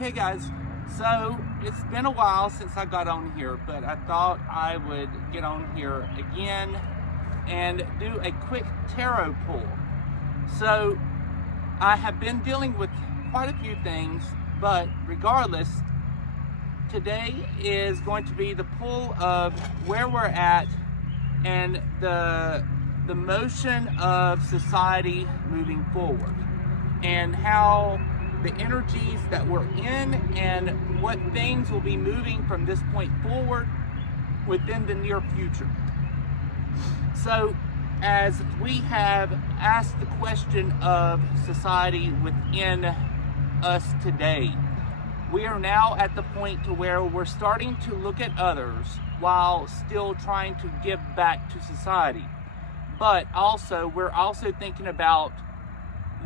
Okay guys, so it's been a while since I got on here, but I thought I would get on here again and do a quick tarot pull. So I have been dealing with quite a few things, but regardless, today is going to be the pull of where we're at and the motion of society moving forward, and how the energies that we're in and what things will be moving from this point forward within the near future. So as we have asked the question of society within us today, we are now at the point to where we're starting to look at others while still trying to give back to society. But also, we're also thinking about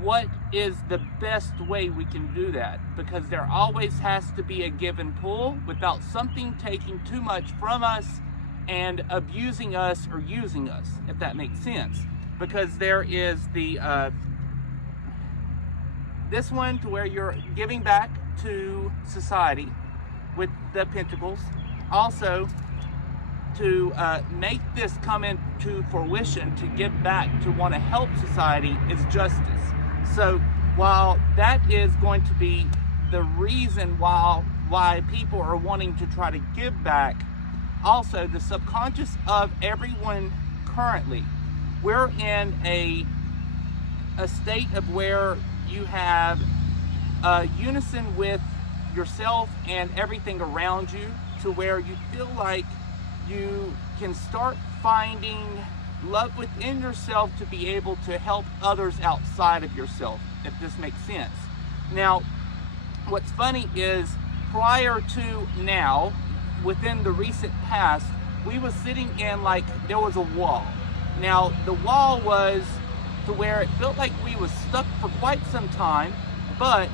what is the best way we can do that, because there always has to be a give and pull without something taking too much from us and abusing us or using us, if that makes sense. Because there is the this one to where you're giving back to society with the Pentacles. Also, to make this come into fruition, to give back, to want to help society, is justice. So while that is going to be the reason why people are wanting to try to give back, also the subconscious of everyone currently, we're in a state of where you have unison with yourself and everything around you, to where you feel like you can start finding love within yourself to be able to help others outside of yourself, if this makes sense. Now, what's funny is, prior to now, within the recent past, we was sitting in, like, there was a wall. Now, the wall was to where it felt like we was stuck for quite some time, but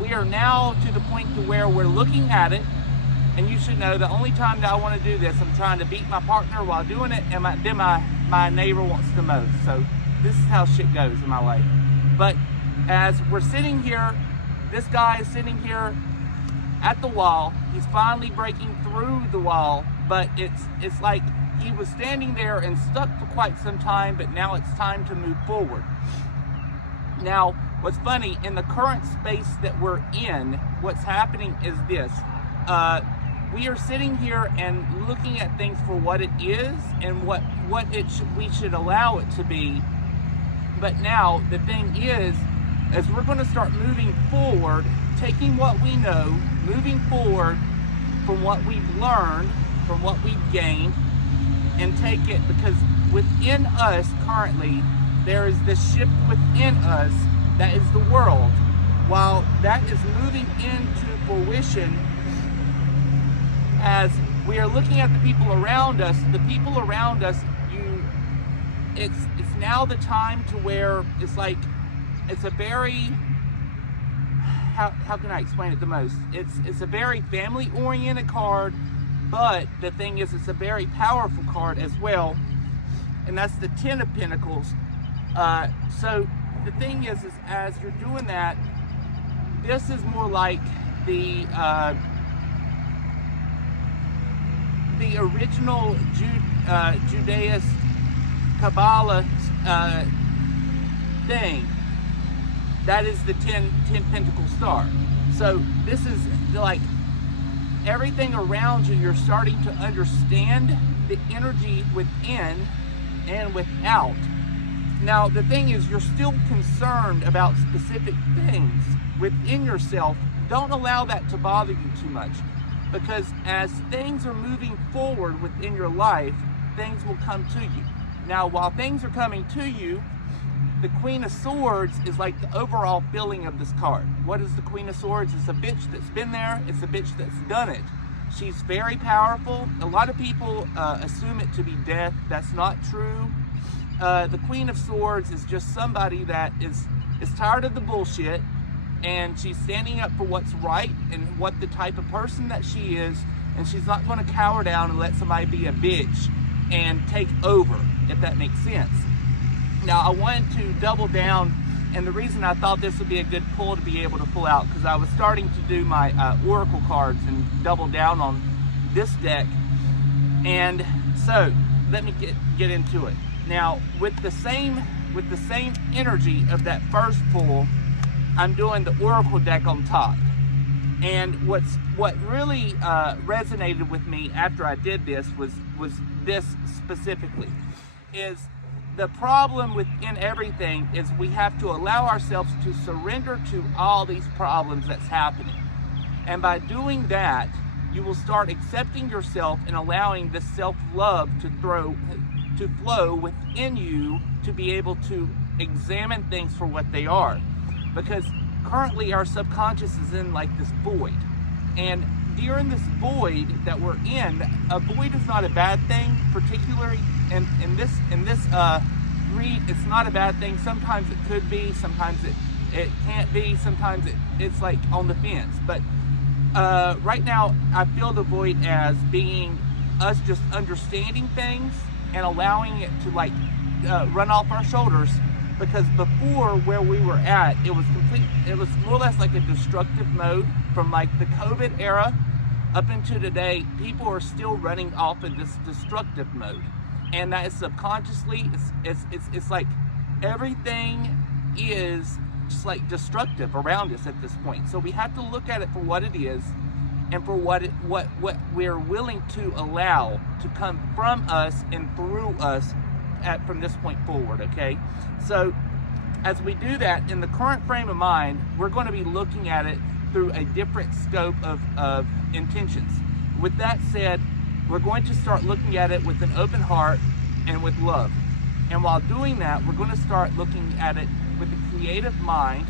we are now to the point to where we're looking at it. And you should know, the only time that I want to do this, I'm trying to beat my partner while doing it, and then my neighbor wants to mow. So this is how shit goes in my life. But as we're sitting here, this guy is sitting here at the wall. He's finally breaking through the wall, but it's like he was standing there and stuck for quite some time, but now it's time to move forward. Now, what's funny, in the current space that we're in, what's happening is this. We are sitting here and looking at things for what it is and what we should allow it to be. But now the thing is, as we're going to start moving forward, taking what we know, moving forward from what we've learned, from what we've gained, and take it, because within us currently, there is this shift within us that is the world. While that is moving into fruition, as we are looking at the people around us, it's now the time to where it's like, it's a very, how can I explain it the most? It's a very family-oriented card, but the thing is, it's a very powerful card as well, and that's the Ten of Pentacles. So the thing is as you're doing that, this is more like the original Judaist Kabbalah thing. That is the 10 Pentacle star. So this is like everything around you, you're starting to understand the energy within and without. Now the thing is, you're still concerned about specific things within yourself. Don't allow that to bother you too much, because as things are moving forward within your life, things will come to you. Now, while things are coming to you, the Queen of Swords is like the overall feeling of this card. What is the Queen of Swords? It's a bitch that's been there. It's a bitch that's done it. She's very powerful. A lot of people assume it to be death. That's not true. The Queen of Swords is just somebody that is tired of the bullshit, and she's standing up for what's right and what the type of person that she is, and she's not going to cower down and let somebody be a bitch and take over, if that makes sense. Now, I wanted to double down And the reason I thought this would be a good pull to be able to pull out, because I was starting to do my Oracle cards and double down on this deck. And so let me get into it. Now with the same energy of that first pull, I'm doing the Oracle deck on top. And what really resonated with me after I did this was this specifically, is the problem within everything is we have to allow ourselves to surrender to all these problems that's happening. And by doing that, you will start accepting yourself and allowing this self-love to flow within you to be able to examine things for what they are. Because currently our subconscious is in like this void. And during this void that we're in, a void is not a bad thing, particularly in this read, it's not a bad thing. Sometimes it could be, sometimes it can't be, sometimes it's like on the fence. But right now I feel the void as being us just understanding things and allowing it to like run off our shoulders. Because before, where we were at, it was more or less like a destructive mode. From like the COVID era up into today, people are still running off of this destructive mode. And that is subconsciously, it's like everything is just like destructive around us at this point. So we have to look at it for what it is, and for what we're willing to allow to come from us and through us from this point forward, okay? So as we do that, in the current frame of mind, we're going to be looking at it through a different scope of intentions. With that said, we're going to start looking at it with an open heart and with love. And while doing that, we're going to start looking at it with a creative mind,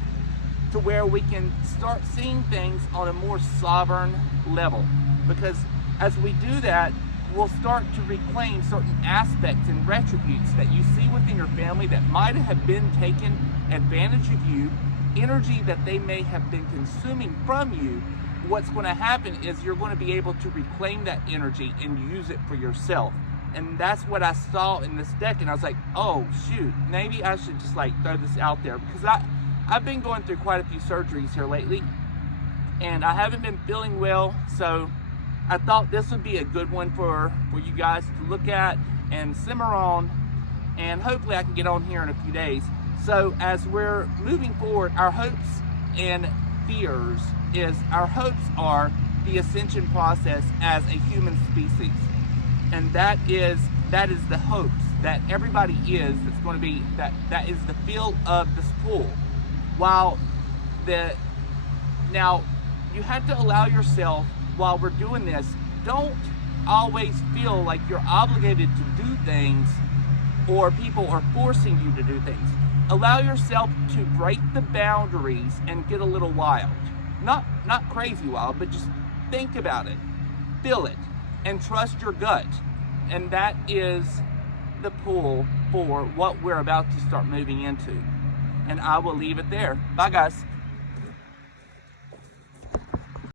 to where we can start seeing things on a more sovereign level. Because as we do that, we'll start to reclaim certain aspects and attributes that you see within your family that might have been taken advantage of you, energy that they may have been consuming from you. What's going to happen is you're going to be able to reclaim that energy and use it for yourself. And that's what I saw in this deck, and I was like, oh shoot, maybe I should just like throw this out there, because I've been going through quite a few surgeries here lately, and I haven't been feeling well. So I thought this would be a good one for you guys to look at and simmer on, and hopefully I can get on here in a few days. So as we're moving forward, our hopes and fears is, our hopes are the ascension process as a human species. And that is the hopes that everybody is, that's going to be, that is the feel of this pool. While now you have to allow yourself, while we're doing this, don't always feel like you're obligated to do things or people are forcing you to do things. Allow yourself to break the boundaries and get a little wild. Not crazy wild, but just think about it, feel it, and trust your gut. And that is the pull for what we're about to start moving into. And I will leave it there. Bye guys.